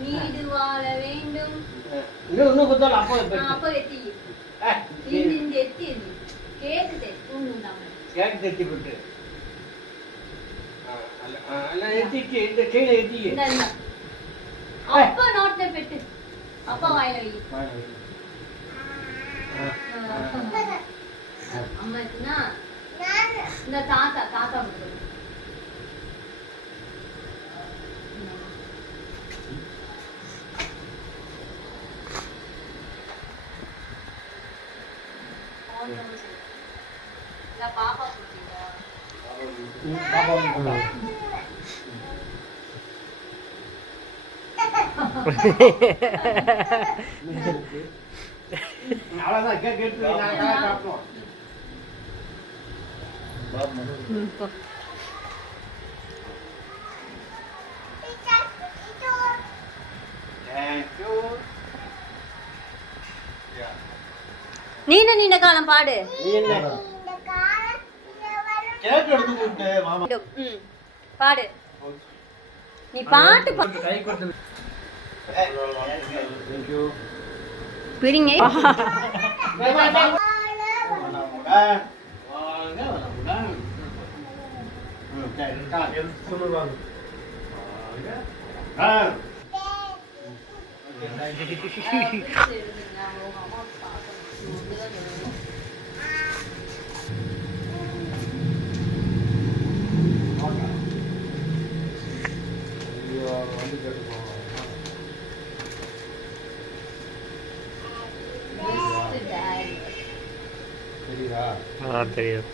Need வாழ வேண்டும். இன்னும் குத்தால அப்போ அப்போ எத்தி இந்த எத்தி கேக்கு கேக் தெத்தி விட்டு அல்ல எத்திக்கு இந்த கீழே எத்திக்கு அப்பா நோட்ல பெட்டு அப்பா வாயில வை. அம்மா இருக்குன்னா இந்த தாத்தா தாத்தா மட்டும் பாப்பா அவ்வளவுதான் கேட்டு காட்டணும். நீண்ட நீண்ட காலம் பாடு. பாடு நீ பாட்டு பிடிங்க. தெரியும்.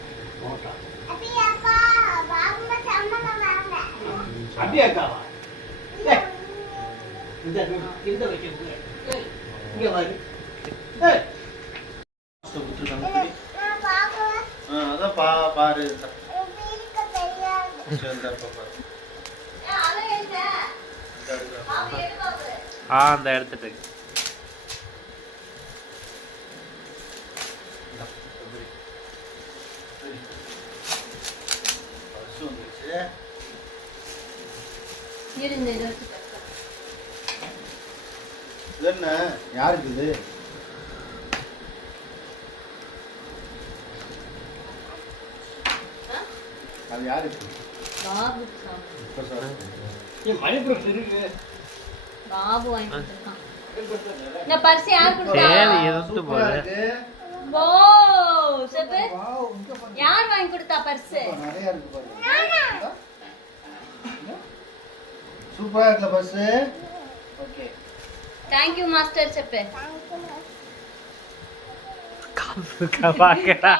பாரு அந்த எடுத்துட்டு என்ன யாருக்கு இது? அது யாருக்கு? மணிப்பூர் இருக்கு. பாபு வாங்கி கொடுத்திருக்கான். இந்த பர்ஸ் யார் கொடுத்தா? எதுக்கு போகுது? ஓ செப்பு யார் வாங்கி கொடுத்தா பர்ஸ்? நிறைய இருக்கு பாருங்க. சூப்பரா இருக்குல purse. Okay. Thank you master செப்பு. காசு பாக்கடா.